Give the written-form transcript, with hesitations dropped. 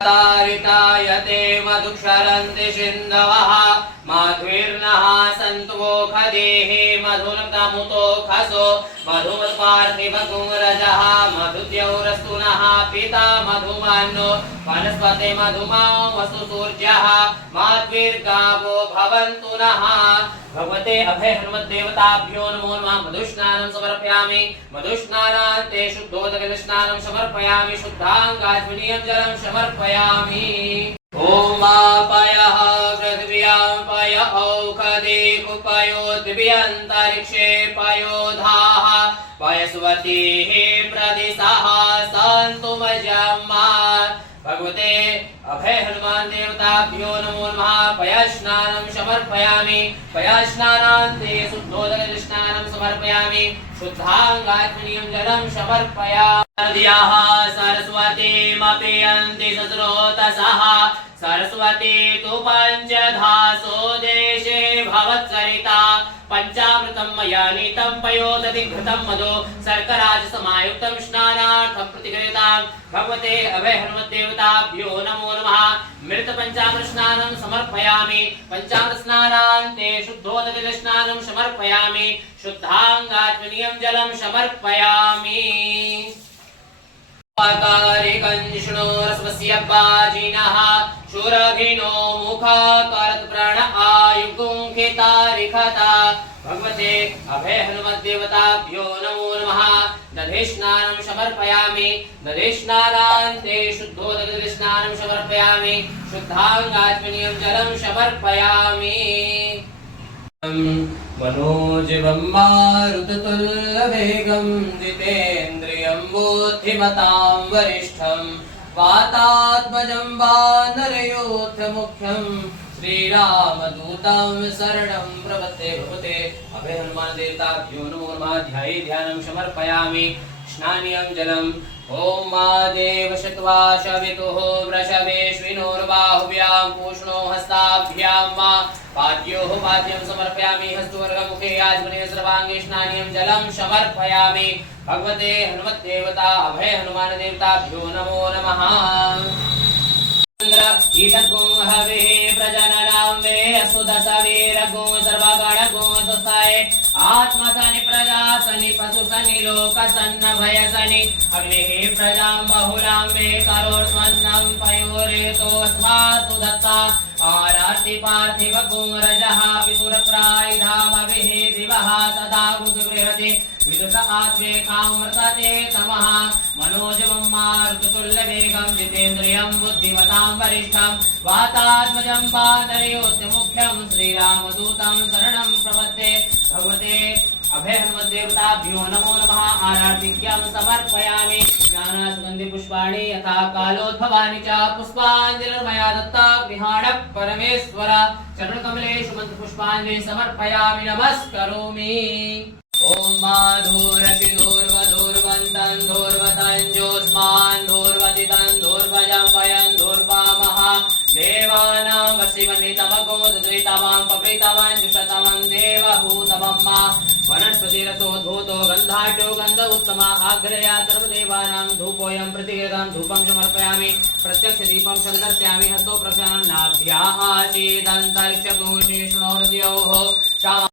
तारितायते मधुक्षरन्ति सिन्धवः माध्वीर्नः सन्तु खदेहे मधुनक्तमुतो खसो मधुमत्पार्थिवगुंरजः मधुद्यौरस्तु नः पिता मधुमान्नो वनस्पते मधुमां वसु सूर्यः माध्वीर्गावो भवन्तु नः। भगवते अभय हनुमद्देवताभ्यो नमो नमः। मधुस्नानं समर्पयामि। मधुस्नानान्ते शुद्धोदकस्नानं समर्पयामि। शुद्धाङ्गाचमनीयं जलं समर्पयामि। ॐ आपयः पृथिव्यां पय औषधे कुपयो दिव्यन्तरिक्षे पयोधाः पयस्वतीः प्रदिशः सन्तु मज्जमा। भगवते अभय हनुमान देवताभ्यो नमो नमः। पयस्नानं समर्पयामि। पयस्नानान्ते शुद्धोदकस्नानं समर्पयामि। शुद्धाङ्गाचमनीयं जलं समर्पयामि। नद्याः सरस्वतीमपि यन्ति स्रोतसः सरस्वती तु पञ्चधासो देशे भवत्सरिता पंचामृतं मया नीतं पयोदधि घृतं मधु शर्कराज समायुक्तं स्नानार्थं प्रतिगृहीतां। भगवते अभय हनुमद्देवताभ्यो नमो नमः। मृत पंचामृत स्नानं समर्पयामि। पंचामृत स्नानान्ते शुद्धोदकस्नानं समर्पयामि। शुद्धाङ्गाचमनीयं जलं समर्पयामि। कंजिष्णोरस्वस्य वाजिनः शूरभिनो मुखाकारत प्राण आयुगुंखितारिखता। भगवते अभय हनुमद्देवताभ्यो नमो नमः। दधिस्नानं समर्पयामि। दधिस्नानान्ते शुद्धोदकस्नानं समर्पयामि। शुद्धाङ्गाचमनीयं जलं समर्पयामि। मनोजवं मारुततुल्यवेगं जितेन्द्रियं बुद्धिमतां वरिष्ठं वातात्मजं वानरयोद्धमुख्यं श्रीरामदूतं शरणं प्रपद्ये। भगवते अभय हनुमान देवताभ्यो नमो नमः। ध्याये ध्यानं समर्पयामि। स्नानीयं जलम्। ओम मादेव शत्वा शवितुः वृषभेश्विनोर्बाहुभ्यां पूष्णो हस्ताभ्यां मा पाद्योः पाद्यं समर्पयामि। हस्तवर्गमुखे आचमनीय सर्वाङ्गे स्नानीयं जलं समर्पयामि। भगवते हनुमद्देवता अभय हनुमान देवताभ्यो नमो नमः। ईशगुं हविः प्रजननां वे सुदशवीरगुं सर्वगणगुं सुस्थाय आत्मसनि प्रजासनि पशुसनि लोकसन्न भयसनि अग्निः प्रजां बहुलां वे करोत्मन्नं पयोरेतोऽस्मासु दत्ता आराति पार्थिवगुं रजः पितुरप्रायधामभिः दिवः सदा गुरुगृहति विदुष आत्मेकामृतते तमः। मनोजवं मारुततुल्यवेगं जितेन्द्रियं बुद्धिमतां वरिष्ठं वातात्मजं वानरयोद्धमुख्यं श्रीरामदूतं शरणं प्रपद्ये। भगवते अभय हनुमद्देवताभ्यो नमो नमः। आराधिक्यं समर्पयामि। ज्ञानसुगन्धिपुष्पाणि यथा कालोद्भवानि च पुष्पाञ्जलिर्मया दत्ता गृहाण परमेश्वर चरणकमलेषु मन्त्रपुष्पाञ्जलिं समर्पयामि नमस्करोमि। ओम माधुरशिधुर्वधुर्वन्तं धूर्वतञ्जोस्मान् धूर्वतितं धूर्वजं वयं धूर्वामः देवानां वशिवनितमगो दुद्रितमां पप्रीतमं जुषतमं देवहूतमं मा वनस्पतिरसोद्भूतो गन्धाढ्यो गन्ध उत्तमा आग्रया सर्वदेवानां धूपोऽयं प्रतिगृहीतं धूपं समर्पयामि। प्रत्यक्षदीपं सन्दर्शयामि। हस्तो प्रक्षालनं नाभ्याः आसीदन्तरिक्षगुंशिष्णोर्द्योः श्यामा